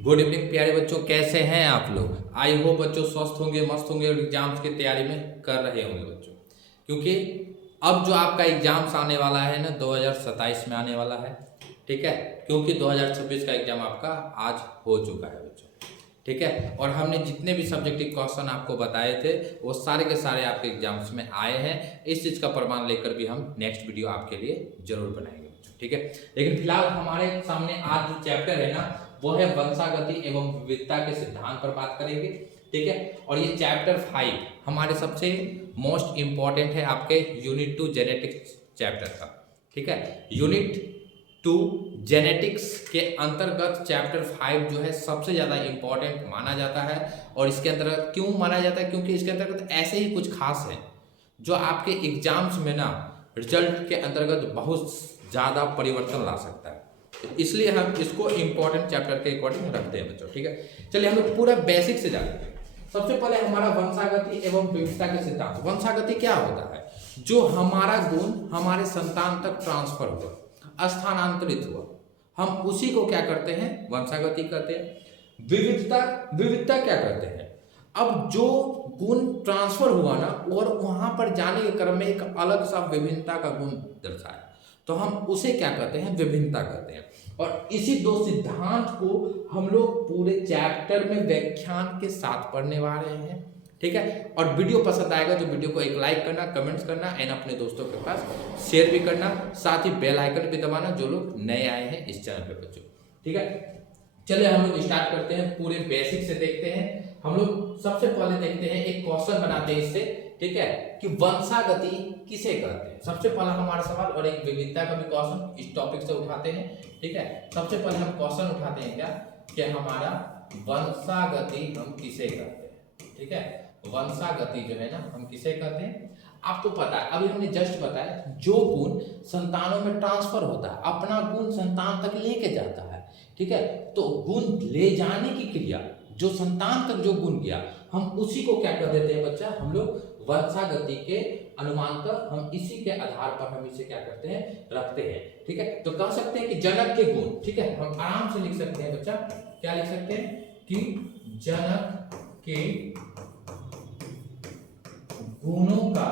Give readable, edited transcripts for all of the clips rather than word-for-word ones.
Good evening प्यारे बच्चों, कैसे हैं आप लोग। आई होप बच्चों स्वस्थ होंगे, मस्त होंगे और एग्जाम्स की तैयारी में कर रहे होंगे बच्चों। क्योंकि अब जो आपका एग्जाम्स आने वाला है ना 2027 में आने वाला है, ठीक है। क्योंकि 2026 का एग्जाम आपका आज हो चुका है बच्चों, ठीक है। और हमने जितने भी सब्जेक्टिव क्वेश्चन आपको बताए थे वो सारे के सारे आपके एग्जाम्स में आए हैं। इस चीज़ का प्रमाण लेकर भी हम नेक्स्ट वीडियो आपके लिए जरूर बनाएंगे बच्चों, ठीक है। लेकिन फिलहाल हमारे सामने आज जो चैप्टर है ना वो है वंशागति एवं विविधता के सिद्धांत पर बात करेंगे, ठीक है। और ये चैप्टर 5 हमारे सबसे मोस्ट इंपॉर्टेंट है आपके यूनिट 2 जेनेटिक्स चैप्टर का, ठीक है। यूनिट 2 जेनेटिक्स के अंतर्गत चैप्टर 5 जो है सबसे ज़्यादा इंपॉर्टेंट माना जाता है। और इसके अंतर्गत क्यों माना जाता है, क्योंकि इसके अंतर्गत ऐसे ही कुछ खास है जो आपके एग्जाम्स में ना रिजल्ट के अंतर्गत बहुत ज़्यादा परिवर्तन ला सकता है। इसलिए हम इसको इंपॉर्टेंट चैप्टर के अकॉर्डिंग रखते हैं बच्चों, ठीक है। चलिए हम लोग पूरा बेसिक से जानते हैं। सबसे पहले हमारा वंशागति एवं विविधता के सिद्धांत। वंशागति क्या होता है? जो हमारा गुण हमारे संतान तक ट्रांसफर हुआ, स्थानांतरित हुआ, हम उसी को क्या करते हैं? वंशागति कहते हैं। विविधता, विविधता क्या करते हैं? अब जो गुण ट्रांसफर हुआ ना और वहां पर जाने के क्रम में एक अलग सा विभिन्नता का गुण दर्शाया, तो हम उसे क्या कहते हैं? विभिन्नता कहते हैं। और इसी दो सिद्धांत को हम लोग पूरे चैप्टर में व्याख्यान के साथ पढ़ने वाले हैं, ठीक है। और वीडियो पसंद आएगा तो वीडियो को एक लाइक करना, कमेंट्स करना एंड अपने दोस्तों के पास शेयर भी करना, साथ ही बेल आइकन भी दबाना जो लोग नए आए हैं इस चैनल पे बच्चों, ठीक है। चलिए हम लोग स्टार्ट करते हैं, पूरे बेसिक से देखते हैं। हम लोग सबसे पहले देखते हैं, एक क्वेश्चन बनाते हैं इससे, ठीक है, कि वंशागति किसे कहते हैं। सबसे पहला हमारा सवाल, और एक विविधता का भी क्वेश्चन इस टॉपिक से उठाते हैं, ठीक है। सबसे पहले हम क्वेश्चन उठाते हैं क्या कि हमारा वंशागति हम किसे कहते हैं, ठीक है। वंशागति जो है ना हम किसे कहते हैं? आपको पता है, अभी हमने जस्ट बताया, जो गुण संतानों में ट्रांसफर होता है, अपना गुण संतान तक लेके जाता है, ठीक है। तो गुण ले जाने की क्रिया, जो संतान तक जो गुण गया, हम उसी को क्या कर देते हैं बच्चा? हम लोग वंशागति के अनुमान पर, हम इसी के आधार पर हम इसे क्या करते हैं? रखते हैं, ठीक है। तो कह सकते हैं कि जनक के गुण, ठीक है, हम आराम से लिख सकते हैं बच्चा, क्या लिख सकते हैं कि जनक के गुणों का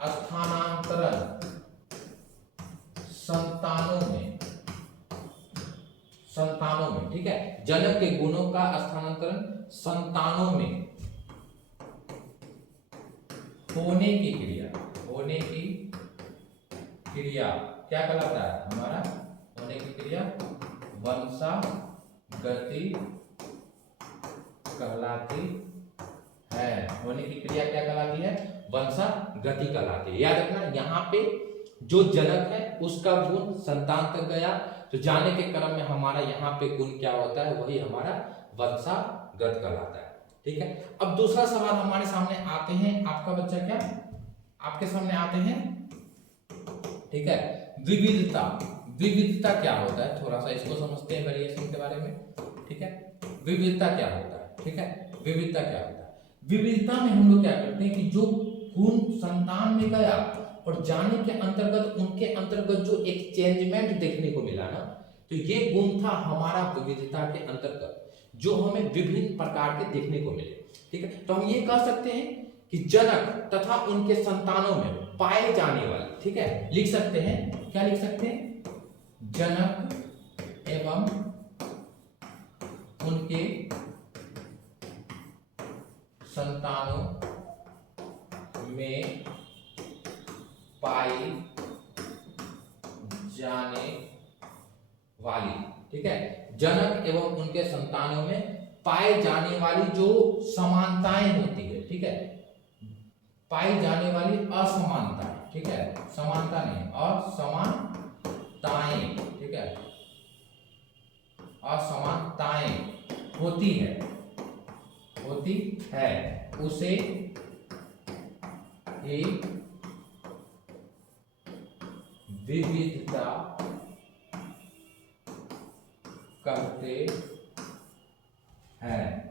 स्थानांतरण संतानों में, ठीक है। जनक के गुणों का स्थानांतरण संतानों में होने की क्रिया क्या कहलाता है? हमारा होने की क्रिया वंशागति कहलाती है। होने की क्रिया क्या कहलाती है? वंशागति कहलाती है। याद रखना, यहाँ पे जो जनक है उसका गुण संतान तक गया, तो जाने के क्रम में हमारा यहाँ पे गुण क्या होता है? वही हमारा वंशागत कहलाता है, ठीक है। अब दूसरा सवाल हमारे सामने आते हैं, आपका बच्चा क्या आपके सामने आते हैं, ठीक है। विविधता, विविधता क्या होता है? थोड़ा सा इसको समझते हैं, वेरिएशन के बारे में, ठीक है। विविधता क्या होता है, ठीक है। विविधता क्या होता है? विविधता में हम लोग क्या करते हैं कि जो गुण संतान में गया और जाने के अंतर्गत उनके अंतर्गत जो एक चेंजमेंट देखने को मिला ना, तो ये गुण था हमारा विविधता के अंतर्गत, जो हमें विभिन्न प्रकार के देखने को मिले, ठीक है। तो हम ये कह सकते हैं कि जनक तथा उनके संतानों में पाए जाने वाले, ठीक है, लिख सकते हैं, क्या लिख सकते हैं? जनक एवं उनके संतानों में पाई जाने वाली, ठीक है। जनक एवं उनके संतानों में पाए जाने वाली जो समानताएं होती है, ठीक है, पाई जाने वाली असमानताएं, ठीक है, समानता नहीं, असमानताएं, ठीक है, असमानताएं होती है उसे ही विविधता कहते हैं।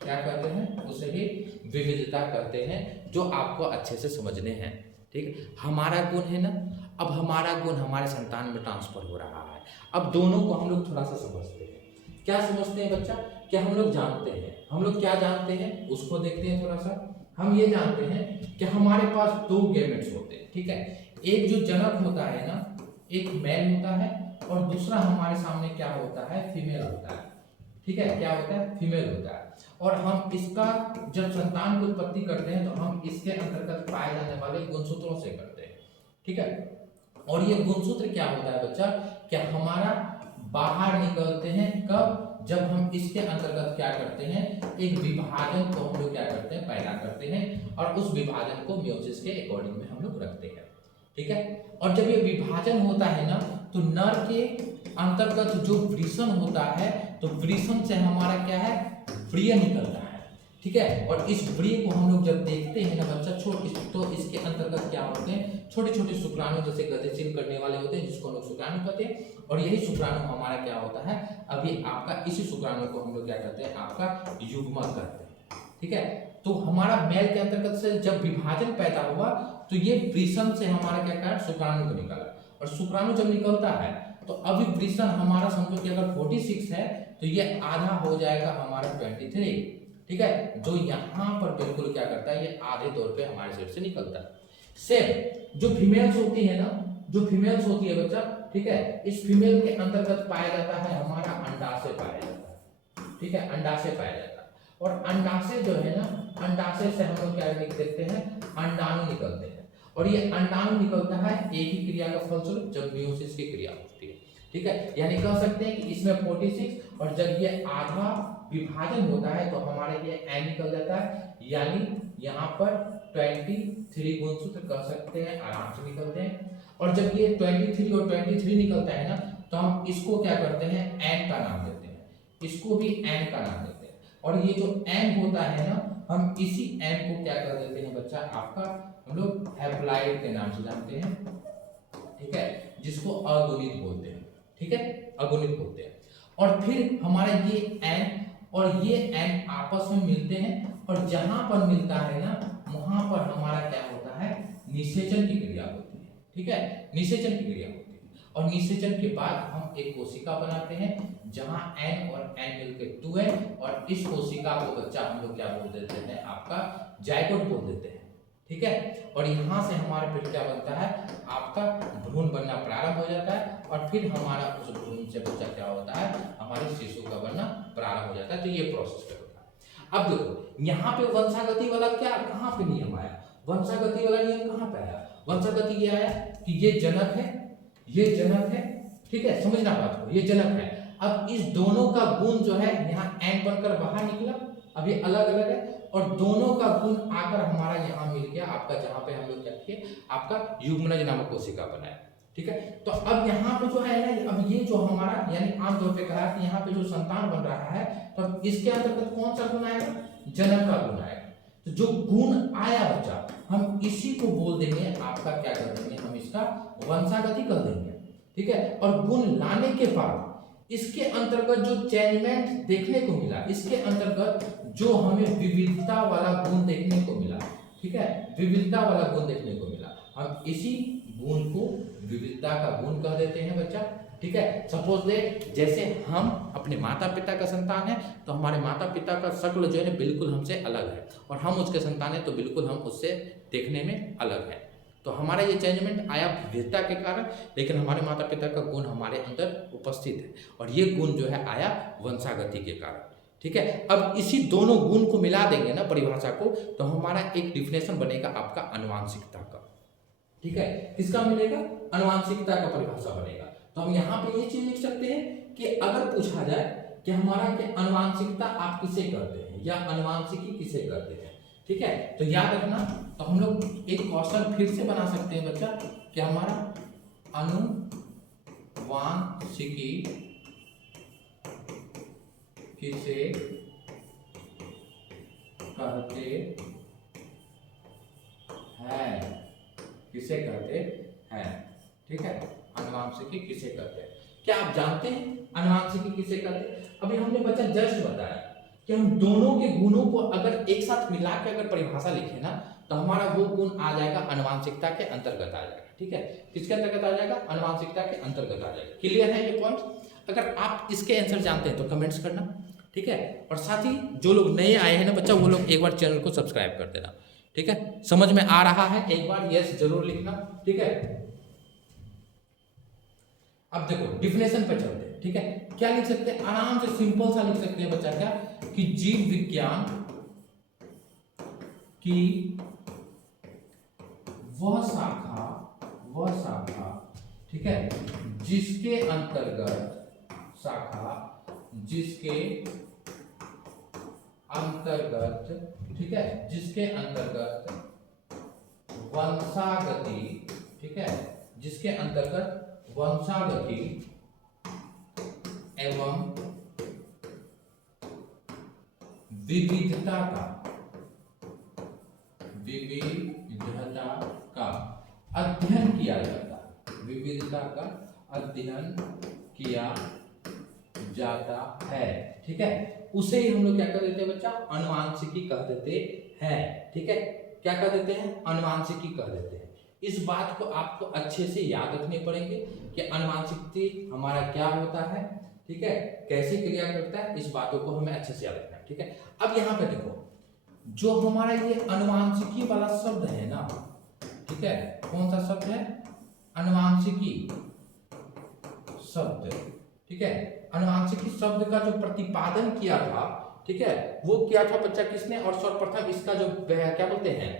क्या कहते हैं? उसे ही विविधता कहते हैं, जो आपको अच्छे से समझने हैं, ठीक है, हमारा गुण है ना, अब हमारा गुण हमारे संतान में ट्रांसफर हो रहा है। अब दोनों को हम लोग थोड़ा सा समझते हैं। क्या समझते हैं बच्चा? क्या हम लोग जानते हैं? हम लोग क्या जानते हैं उसको देखते हैं थोड़ा सा। हम ये जानते हैं कि हमारे पास दो गैमेट्स होते हैं, ठीक है। एक जो जनक होता है ना, एक मेल होता है, और दूसरा हमारे सामने क्या होता है, फीमेल होता है, ठीक है। क्या होता है? फीमेल होता है। और हम इसका जब संतान की उत्पत्ति करते हैं तो हम इसके अंतर्गत पाए जाने वाले गुणसूत्रों से करते हैं, ठीक है। और ये गुणसूत्र क्या होता है बच्चा? क्या हमारा बाहर निकलते हैं कब? जब हम इसके अंतर्गत क्या करते हैं, एक विभाजन को हम लोग क्या करते हैं, पैदा करते हैं, और उस विभाजन को मियोसिस के अकॉर्डिंग में हम लोग रखते हैं, ठीक है। और जब ये विभाजन होता है ना, तो नर के अंतर्गत जो वृषण होता है, तो वृषण से हमारा क्या है, व्रीय निकलता है, ठीक है। और इस व्रीय को हम लोग जब देखते हैं ना बच्चा, तो इसके अंतर्गत क्या होते हैं, छोटे छोटे शुक्राणु जैसे गतिशील करने वाले होते हैं, जिसको हम लोग शुक्राणु कहते हैं। और यही शुक्राणु हमारा क्या होता है, अभी आपका इसी शुक्राणु को हम लोग क्या करते हैं, आपका युग्मक कहते हैं, ठीक है। तो हमारा मेल के अंतर्गत से जब विभाजन पैदा हुआ, तो ये वृषण से हमारा क्या कहा, शुक्राणु को निकाला। और शुक्राणु जब निकलता है तो अभी वृषण हमारा समझो कि अगर 46 है, तो ये आधा हो जाएगा हमारा 23, ठीक है। जो यहाँ पर बिल्कुल क्या करता है, ये आधे तौर पे हमारे सेट से निकलता है। सेम जो फीमेल्स होती है ना, जो फीमेल्स होती है बच्चा, ठीक है, इस फीमेल के अंतर्गत पाया जाता है हमारा अंडाशय पाया जाता है, ठीक है, अंडाशय पाया जाता है। और अंडाशय जो है ना, अंडाशय से हम लोग क्या देखते हैं, अंडाणु निकलते हैं। और ये अंडाणु निकलता है एक ही क्रिया का फलस्वरूप, जब मियोसिस की क्रिया होती है, ठीक है। यानी कह सकते हैं कि इसमें 46, और जब ये आधा विभाजन होता है तो हमारे लिए एन निकल जाता है, यानी यहाँ पर 23 गुणसूत्र कह सकते हैं, आराम से निकलते हैं। और जब ये 23 और 23 निकलता है ना, तो हम इसको क्या करते हैं, एन का नाम देते हैं, इसको भी एन का नाम देते हैं। और ये जो एन होता है ना, हम इसी एन को क्या कर देते हैं बच्चा, आपका हम लोग हैप्लाइड के नाम से जानते हैं, ठीक है, जिसको अगुणित बोलते हैं, ठीक है, अगुणित बोलते हैं। और फिर हमारा ये एन और ये एन आपस में मिलते हैं, और जहां पर मिलता है ना, वहां पर हमारा क्या होता है, निषेचन की क्रिया होती है, ठीक है, निषेचन की क्रिया होती है। और निषेचन के बाद हम एक कोशिका बनाते हैं, जहां एन और एन मिलकर 2 है, और इस कोशिका को बच्चा हम लोग क्या बोल देते हैं, आपका जायगोट बोल देते हैं, ठीक है। और यहाँ से हमारा फिर क्या बनता है, आपका भ्रूण बनना प्रारंभ हो जाता है, और फिर हमारा उस भ्रूण से बच्चा क्या होता है, हमारे शिशु का बनना प्रारंभ हो जाता है। तो ये प्रोसेस होता है। अब देखो यहाँ पे वंशागति वाला क्या, कहाँ पे नियम आया, वंशागति वाला नियम कहाँ पे आया, वंशागति ये आया कि ये जनक है, ये जनक है, ठीक है, समझना बात को, ये जनक है। अब इस दोनों का गुण जो है, यहाँ एन बनकर बाहर निकला, अभी अलग अलग है, और दोनों का गुण आकर हमारा यहाँ मिल गया आपका, जहां पे हम लोग क्या किए, आपका युग्मनज नामक कोशिका बनाया, ठीक है। तो अब यहाँ पे जो है ना, अब ये जो हमारा यानी आमतौर पे कहा कि यहाँ पे जो संतान बन रहा है, तो अब इसके अंतर्गत कौन सा गुण आएगा, जनक का गुण आएगा। तो जो गुण आया बच्चा, हम इसी को बोल देंगे आपका, क्या कर देंगे, हम इसका वंशागति कर देंगे, ठीक है। और गुण लाने के बाद इसके अंतर्गत जो चेंजमेंट देखने को मिला, इसके अंतर्गत जो हमें विविधता वाला गुण देखने को मिला, ठीक है, विविधता वाला गुण देखने को मिला, हम इसी गुण को विविधता का गुण कह देते हैं बच्चा, ठीक है। सपोज दे, जैसे हम अपने माता पिता का संतान है, तो हमारे माता पिता का शक्ल जो है ना बिल्कुल हमसे अलग है, और हम उसके संतान है तो बिल्कुल हम उससे देखने में अलग है। तो हमारा ये चेंजमेंट आया विविधता के कारण, लेकिन हमारे माता पिता का गुण हमारे अंदर उपस्थित है, और ये गुण जो है आया वंशागति के कारण, ठीक है। अब इसी दोनों गुण को मिला देंगे ना परिभाषा को, तो हमारा एक डिफिनेशन बनेगा आपका अनुवांशिकता का, ठीक है। किसका मिलेगा, अनुवांशिकता का परिभाषा बनेगा। तो हम यहाँ पे ये चीज लिख सकते हैं कि अगर पूछा जाए कि हमारा कि अनुवांशिकता आप किसे करते हैं, या अनुवांशिकी किसे करते हैं, ठीक है। तो याद रखना, तो हम लोग एक क्वेश्चन फिर से बना सकते हैं बच्चा, कि हमारा अनुवांशिकी किसे कहते हैं, किसे कहते हैं, ठीक है, अनुवांशिकी किसे कहते हैं। क्या आप जानते हैं अनुवांशिकी किसे कहते हैं? अभी हमने बच्चा जस्ट बताया कि हम दोनों के गुणों को अगर एक साथ मिला के अगर परिभाषा लिखे ना, तो तो हमारा वो गुण आ जाएगा आनुवांशिकता के अंतर्गत आ जाएगा। ठीक है, किसके अंतर्गत आ जाएगा? आनुवांशिकता के अंतर्गत आ जाएगा। क्लियर है ये पॉइंट? अगर आप इसके आंसर जानते हैं तो कमेंट्स करना। ठीक है, और साथ ही जो लोग नए आए हैं ना बच्चा, वो लोग एक बार चैनल को सब्सक्राइब कर देना। ठीक है, समझ में आ रहा है? एक बार यस जरूर लिखना। ठीक है, अब देखो डिफिनेशन पे चलते हैं। ठीक है, क्या लिख सकते हैं? आराम से सिंपल सा लिख सकते हैं बच्चा, क्या कि जीव विज्ञान की वह शाखा, ठीक है, जिसके अंतर्गत ठीक है, जिसके अंतर्गत वंशागति, ठीक है, जिसके अंतर्गत वंशागति एवं विविधता का अध्ययन किया जाता है। विविधता का अध्ययन किया जाता है। ठीक है, उसे ही हम लोग क्या कर देते हैं बच्चा? अनुवांशिकी कह देते हैं। ठीक है, क्या कह देते हैं? अनुवांशिकी कह देते हैं। इस बात को आपको अच्छे से याद रखने पड़ेंगे कि अनुवांशिकी हमारा क्या होता है। ठीक है, कैसे क्रिया करता है, इस बातों को हमें अच्छे से याद रखना है। ठीक है, अब यहाँ पे देखो, जो हमारा ये अनुवांशिकी वाला शब्द है ना, ठीक है, कौन सा शब्द है? अनुवांशिकी शब्द। ठीक है, अनुवांशिकी शब्द का जो प्रतिपादन किया था, ठीक है, वो किया था बच्चा किसने? और सर्वप्रथम इसका जो क्या बोलते हैं,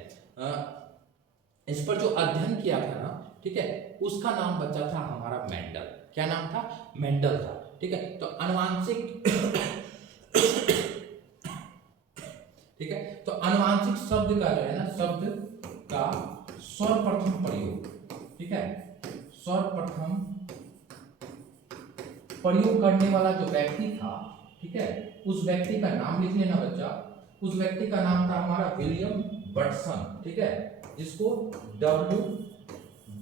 इस पर जो अध्ययन किया था ना, ठीक है, उसका नाम बच्चा था हमारा मेंडल। क्या नाम था? मेंडल था। ठीक है, तो अनुवांशिक ठीक है, तो अनुवांशिक शब्द का जो है ना, शब्द का सर्वप्रथम प्रयोग, ठीक है, सर्वप्रथम प्रयोग करने वाला जो व्यक्ति था, ठीक है, उस व्यक्ति का नाम लिख लेना बच्चा। उस व्यक्ति का नाम था हमारा विलियम बटसन। ठीक है, जिसको डब्ल्यू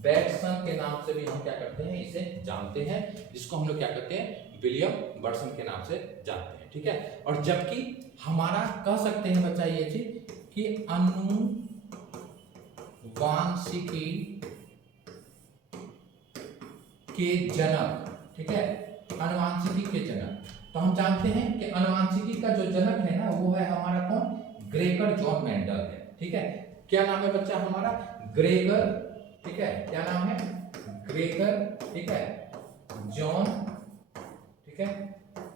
बैटसन के नाम से भी हम क्या करते हैं, इसे जानते हैं, जिसको हम लोग क्या करते हैं? विलियम बटसन के नाम से जानते हैं। ठीक है, और जबकि हमारा कह सकते हैं बच्चा ये चीज कि अनुवांशिकी के जनक, ठीक है, अनुवांशिकी के जनक, तो हम जानते हैं कि अनुवांशिकी का जो जनक है ना, वो है हमारा कौन? ग्रेगर जॉन मेंडल है। ठीक है, क्या नाम है बच्चा हमारा? ग्रेगर। ठीक है, क्या नाम है? ग्रेगर। ठीक है, जॉन, ठीक है,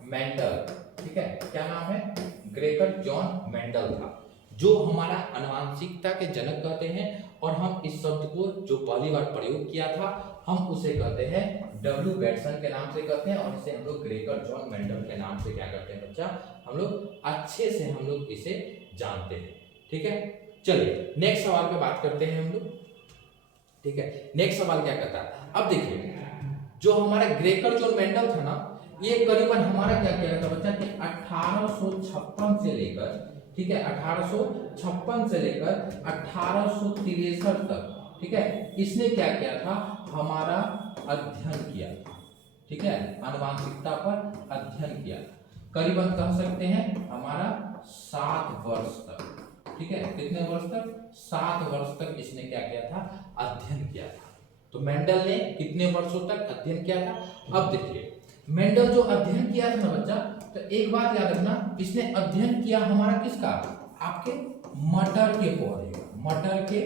मेंडल। ठीक है, क्या नाम है? ग्रेगर जॉन मेंडल था, जो हमारा अनुवांशिकता के जनक कहते हैं। और हम इस शब्द को जो पहली बार प्रयोग किया था, हम उसे कहते हैं डब्ल्यू बैटसन के नाम से कहते हैं, और इसे हम लोग ग्रेगर जॉन मेंडल के नाम से क्या करते हैं बच्चा? हम लोग अच्छे से हम लोग इसे जानते हैं। ठीक है, चलिए नेक्स्ट सवाल पे बात करते हैं हम लोग। ठीक है, नेक्स्ट सवाल क्या कहता है? अब देखिए, जो हमारा ग्रेगर जॉन मेंडल था ना, ये करीबन हमारा क्या किया था बच्चा कि 1856 से लेकर, ठीक है, 1856 से लेकर 1863 तक, ठीक है, इसने क्या किया था? हमारा अध्ययन किया था। ठीक है, आनुवांशिकता पर अध्ययन किया था। करीबन कह सकते हैं हमारा 7 वर्ष तक। ठीक है, कितने वर्ष तक? 7 वर्ष तक इसने क्या किया था? अध्ययन किया था। तो मेंडल ने कितने वर्षों तक अध्ययन किया था? अब देखिए, मेंडल जो अध्ययन किया था ना बच्चा, तो एक बात याद रखना, इसने अध्ययन किया हमारा किसका? आपके मटर के पौधे का। मटर के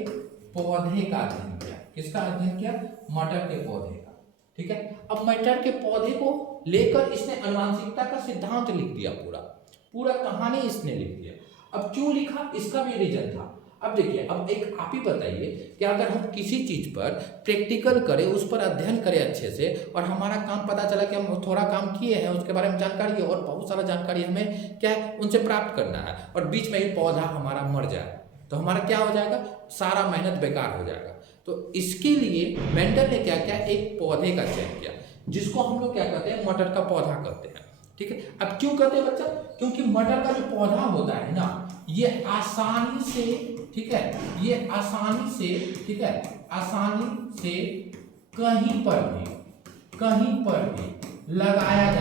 पौधे का अध्ययन किया। किसका अध्ययन किया? मटर के पौधे का। ठीक है, अब मटर के पौधे को लेकर इसने आनुवंशिकता का सिद्धांत लिख दिया। पूरा कहानी इसने लिख दिया। अब क्यों लिखा, इसका भी रीजन था। अब देखिए, अब एक आप ही बताइए कि अगर हम किसी चीज पर प्रैक्टिकल करें, उस पर अध्ययन करें अच्छे से, और हमारा काम पता चला कि हम थोड़ा काम किए हैं, उसके बारे में जानकारी है और बहुत सारा जानकारी हमें क्या है उनसे प्राप्त करना है, और बीच में ही पौधा हमारा मर जाए, तो हमारा क्या हो जाएगा? सारा मेहनत बेकार हो जाएगा। तो इसके लिए मेंडल ने क्या किया? एक पौधे का चयन किया, जिसको हम लोग क्या कहते हैं? मटर का पौधा कहते हैं। ठीक है, अब क्यों कहते हैं बच्चा? क्योंकि मटर का जो पौधा होता है ना, ये आसानी से, ठीक है, ये आसानी से, ठीक है, आसानी से कहीं पर भी लगाया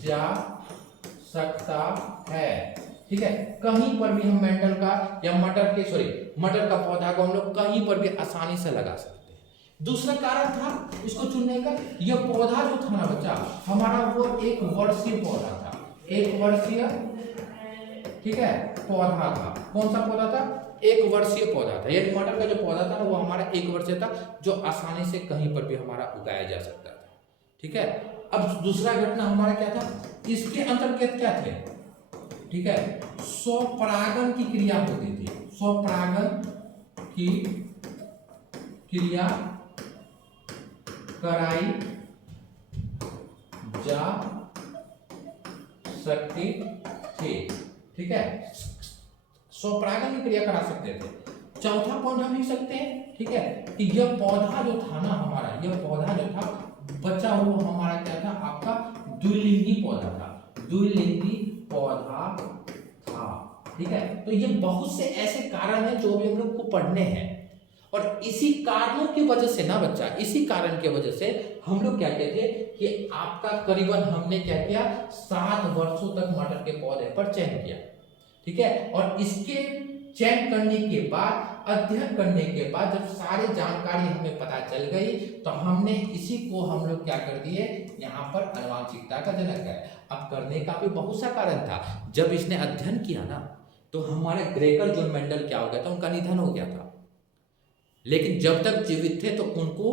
जा सकता है, ठीक है, कहीं पर भी हम मेंडल का या मटर का पौधा को हम लोग कहीं पर भी आसानी से लगा सकते हैं। दूसरा कारण था इसको चुनने का, यह पौधा जो था ना बच्चा हमारा वो एक वर्षीय पौधा था, एक वर्षीय, ठीक है, पौधा था। कौन सा पौधा था? एक वर्षीय पौधा था। ये मटर का जो पौधा था वो हमारा एक वर्षीय था, जो आसानी से कहीं पर भी हमारा उगाया जा सकता था। ठीक है, अब दूसरा घटना हमारा क्या था, इसके अंतर्गत क्या थे, ठीक है, स्वपरागन की क्रिया होती थी, स्वपरागन की क्रिया कराई जा सकती थी। ठीक है, स्वपरागन की क्रिया करा सकते थे। चौथा पॉइंट हम लिख सकते हैं, ठीक है, कि यह पौधा जो था ना हमारा, यह पौधा जो था बचा हुआ हमारा क्या था, आपका द्विलिंगी पौधा था, द्विलिंगी पौधा था। ठीक है, तो ये बहुत से ऐसे कारण हैं जो भी हम लोग को पढ़ने हैं, और इसी कारणों की वजह से ना बच्चा, इसी कारण की वजह से हम लोग क्या कहते हैं कि आपका करीबन हमने क्या किया, 7 वर्षों तक मटर के पौधे पर चयन किया। ठीक है, और इसके चयन करने के बाद, अध्ययन करने के बाद जब सारी जानकारी हमें पता चल गई, तो हमने इसी को हम लोग क्या कर दिए, यहाँ पर आनुवंशिकता का जनक है। अब करने का भी बहुत सा कारण था। जब इसने अध्ययन किया ना, तो हमारे ग्रेगर जॉन मेंडल क्या हो गया था, उनका निधन हो गया था। लेकिन जब तक जीवित थे तो उनको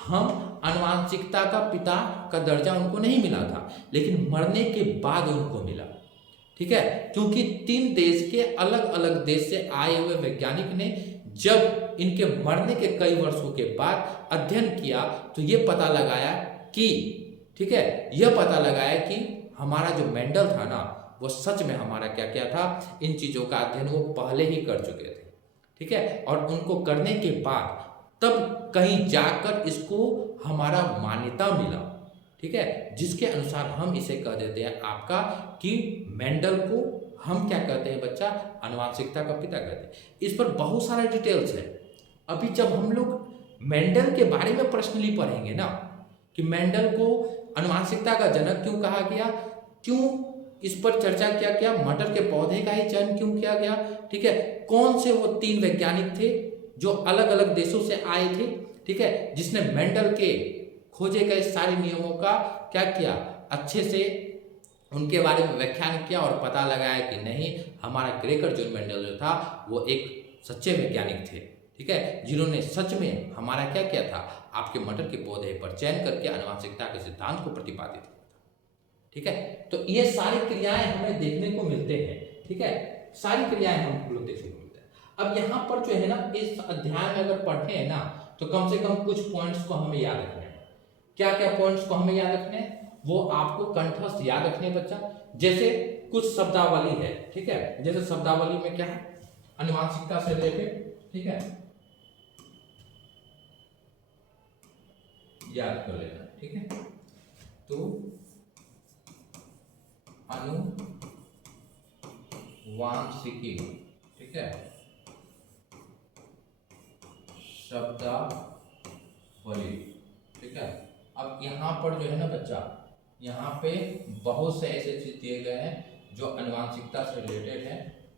हम आनुवंशिकता का पिता का दर्जा उनको नहीं मिला था, लेकिन मरने के बाद उनको मिला। ठीक है, क्योंकि 3 देश के अलग अलग देश से आए हुए वैज्ञानिक ने जब इनके मरने के कई वर्षों के बाद अध्ययन किया, तो ये पता लगाया कि, ठीक है, यह पता लगाया कि हमारा जो मेंडल था ना, वो सच में हमारा क्या क्या था, इन चीज़ों का अध्ययन वो पहले ही कर चुके थे। ठीक है, और उनको करने के बाद तब कहीं जाकर इसको हमारा मान्यता मिला। ठीक है, जिसके अनुसार हम इसे कह देते हैं आपका कि मेंडल को हम क्या कहते हैं बच्चा, आनुवंशिकता का पिता कहते हैं। इस पर बहुत सारे डिटेल्स है। अभी जब हम लोग मेंडल के बारे में पर्सनली पढ़ेंगे ना, कि मेंडल को आनुवंशिकता का जनक क्यों कहा गया, क्यों इस पर चर्चा किया गया, मटर के पौधे का ही चयन क्यों किया गया, ठीक है, कौन से वो 3 वैज्ञानिक थे जो अलग अलग देशों से आए थे, ठीक है, जिसने मेंडल के खोजे गए सारे नियमों का क्या किया, अच्छे से उनके बारे में व्याख्यान किया और पता लगाया कि नहीं, हमारा ग्रेगर जॉन मेंडल जो था वो एक सच्चे वैज्ञानिक थे। ठीक है, जिन्होंने सच में हमारा क्या किया था, आपके मटर के पौधे पर चयन करके आनुवंशिकता के सिद्धांत को प्रतिपादित किया। ठीक है, तो ये सारी क्रियाएं हमें देखने को मिलते हैं। ठीक है, सारी क्रियाएं हम लोग देखने को मिलते हैं। अब यहाँ पर जो है ना, इस अध्याय में अगर पढ़े हैं ना, तो कम से कम कुछ पॉइंट्स को हमें याद रखना है। क्या क्या पॉइंट्स को हमें याद रखने हैं, वो आपको कंठस्थ याद रखने बच्चा। जैसे कुछ शब्दावली है, ठीक है, जैसे शब्दावली में क्या है, आनुवंशिकता से रिलेटेड, ठीक है, याद कर लेना। ठीक है, तो आनुवंशिकी, ठीक है, शब्दावली, ठीक है। अब यहाँ पर जो है ना बच्चा, यहाँ पे बहुत से ऐसे चीज दिए गए हैं जो आनुवंशिकता से रिलेटेड है।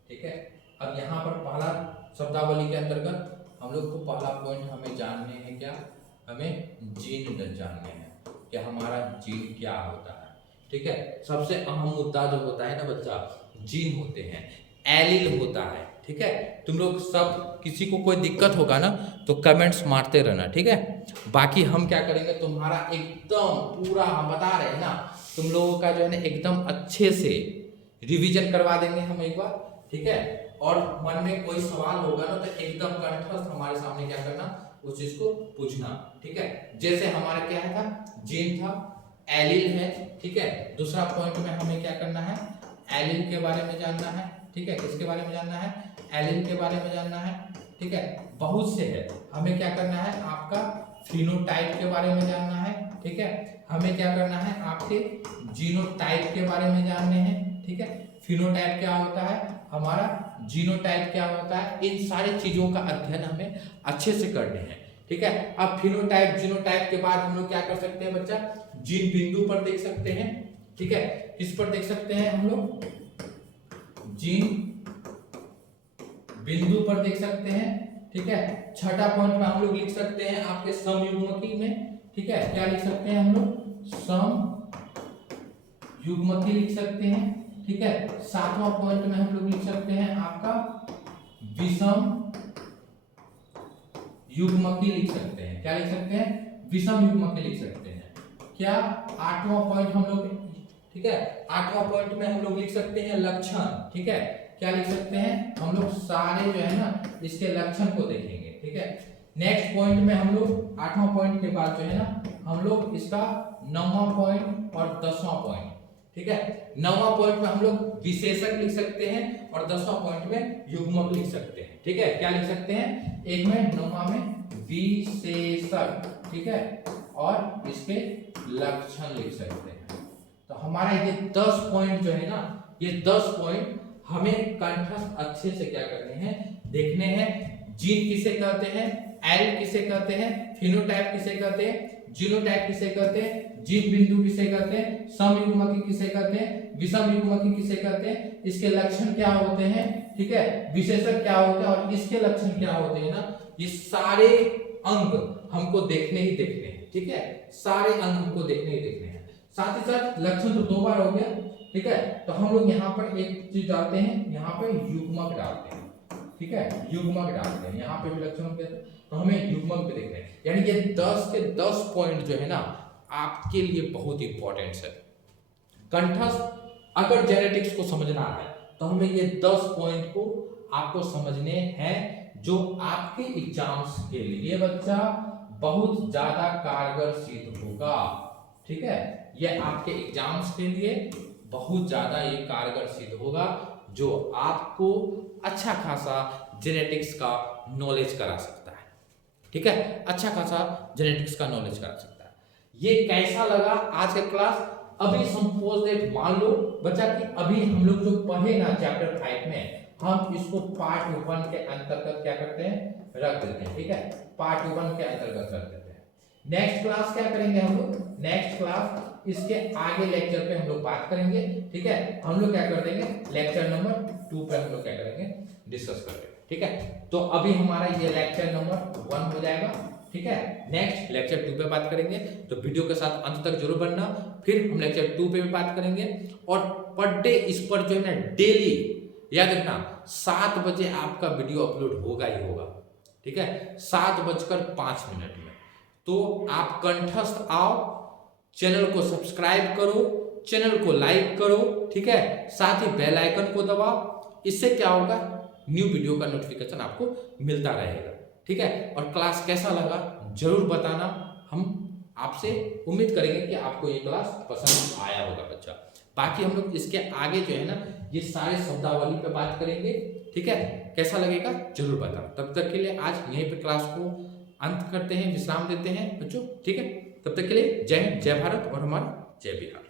ठीक है, अब यहाँ पर पहला शब्दावली के अंतर्गत हम लोग को पहला पॉइंट हमें जानने हैं, क्या हमें जीन जानने हैं कि हमारा जीन क्या होता है। ठीक है, सबसे अहम मुद्दा जो होता है ना बच्चा, जीन होते हैं, एलील होता है। ठीक है, तुम लोग सब, किसी को कोई दिक्कत होगा ना तो कमेंट्स मारते रहना। ठीक है, बाकी हम क्या करेंगे, तुम्हारा एकदम पूरा हम बता रहे हैं ना, तुम लोगों का जो है ना एकदम अच्छे से रिवीजन करवा देंगे हम एक बार। ठीक है, और मन में कोई सवाल होगा ना तो एकदम कंठस्थ हमारे सामने क्या करना, उस चीज को पूछना। ठीक है, जैसे हमारा क्या है था, जीन था, एलील है। ठीक है, दूसरा पॉइंट में हमें क्या करना है, एलील के बारे में जानना है। ठीक है, किसके बारे में जानना है, एलील के बारे में जानना है। ठीक है, बहुत से है, हमें क्या करना है, आपका फिनोटाइप के बारे में जानना है। ठीक है, हमें क्या करना है, आपके जीनोटाइप के बारे में जानने हैं। ठीक है, फिनोटाइप क्या होता है हमारा, जीनोटाइप क्या होता है, इन सारी चीजों का अध्ययन हमें अच्छे से करने हैं। ठीक है, अब फिनोटाइप जीनोटाइप के बाद हम लोग क्या कर सकते हैं बच्चा, जीन बिंदु पर देख सकते हैं। ठीक है, किस पर देख सकते हैं हम लोग, जिन बिंदु पर देख सकते हैं, ठीक है। छठा पॉइंट में हम लोग लिख सकते हैं आपके समयुग्मकी में, ठीक है। क्या लिख सकते हैं हम लोग? समयुग्मकी लिख सकते हैं, ठीक है। सातवां पॉइंट में हम लोग लिख सकते हैं आपका विषम युग्मकी लिख सकते हैं। क्या लिख सकते हैं? विषम युग्मकी लिख सकते हैं। क्या? आठवां पॉइंट हम लोग, ठीक है, आठवां पॉइंट में हम लोग लिख सकते हैं लक्षण, ठीक है। क्या लिख सकते हैं? हम लोग सारे जो है ना इसके लक्षण को देखेंगे, ठीक है। नेक्स्ट पॉइंट में हम लोग आठवां पॉइंट के बाद जो है ना हम लोग इसका नौवां पॉइंट और 10वां पॉइंट, ठीक है। नौवां पॉइंट में हम लोग विशेषक लिख सकते हैं और 10वां पॉइंट में युग्मक लिख सकते हैं, ठीक है। क्या लिख सकते हैं? एक में नौवां में विशेषक, ठीक है, और इसके लक्षण लिख सकते हैं। तो हमारा ये 10 पॉइंट जो है ना, ये 10 पॉइंट हमें कंठस्थ अच्छे से क्या करने हैं? देखने हैं। जीन किसे कहते हैं? एल किसे कहते हैं? फिनोटाइप किसे कहते हैं? जीनोटाइप किसे कहते हैं? जीन बिंदु किसे कहते हैं? समयुग्मकी किसे कहते हैं? विषम युग्मकी किसे कहते हैं? इसके लक्षण क्या होते हैं, ठीक है। विशेषक क्या होते हैं और इसके लक्षण क्या होते हैं ना, ये सारे अंग हमको देखने ही देखने हैं, ठीक है। सारे अंग हमको देखने ही देखने हैं। साथ ही साथ लक्षण तो 2 बार हो गया, ठीक है। तो हम लोग यहाँ पर एक चीज डालते हैं, यहाँ पे युग्मक डालते हैं, ठीक है। युग्मक डालते हैं, यहाँ पे भी लक्षण होते हैं, तो हमें युग्मक पे देखना है। यानी ये 10 के 10 पॉइंट जो है ना आपके लिए बहुत इंपॉर्टेंट है। कंठस्थ अगर जेनेटिक्स को समझना है तो हमें ये 10 पॉइंट को आपको समझने हैं, जो आपके एग्जाम्स के लिए बच्चा बहुत ज्यादा कारगर सिद्ध होगा, ठीक है। ये आपके एग्जाम्स के लिए बहुत ज्यादा ये कारगर सिद्ध होगा, जो आपको अच्छा खासा जेनेटिक्स का नॉलेज करा सकता है, ठीक है। अच्छा खासा जेनेटिक्स का नॉलेज करा सकता है। ये कैसा लगा आज का क्लास? अभी सपोज दैट मान लो बच्चा कि अभी हम लोग जो पढ़े ना चैप्टर 5 में, हम इसको पार्ट 1 के अंतर्गत क्या करते हैं? रख देते हैं, ठीक है। पार्ट 1 के अंतर्गत रख देते हैं। नेक्स्ट क्लास क्या करेंगे हम लोग? नेक्स्ट क्लास इसके आगे लेक्चर पे हम लोग बात करेंगे, ठीक है। हम लोग क्या कर देंगे? लेक्चर नंबर 2 पे हम लोग क्या करेंगे? डिस्कस करेंगे, ठीक है। तो अभी हमारा ये लेक्चर नंबर 1 हो जाएगा, ठीक है। नेक्स्ट लेक्चर 2 पे बात करेंगे, तो वीडियो के साथ अंत तक जरूर बनना। फिर हम लेक्चर 2 पे भी बात करेंगे, और पर डे इस पर जो है ना डेली याद रखना 7 बजे आपका वीडियो अपलोड होगा ही होगा, ठीक है। 7:05 में। तो आप कंठस्थ आओ, चैनल को सब्सक्राइब करो, चैनल को लाइक करो, ठीक है। साथ ही बेल आइकन को दबाओ। इससे क्या होगा? न्यू वीडियो का नोटिफिकेशन आपको मिलता रहेगा, ठीक है। और क्लास कैसा लगा जरूर बताना। हम आपसे उम्मीद करेंगे कि आपको ये क्लास पसंद आया होगा बच्चा। बाकी हम लोग इसके आगे जो है ना ये सारे शब्दावली पे बात करेंगे, ठीक है। कैसा लगेगा जरूर बताना। तब तक के लिए आज यहीं पे क्लास को अंत करते हैं, विश्राम देते हैं बच्चों, ठीक है। तब तक के लिए जय हिंद, जय भारत और हमारा जय बिहार।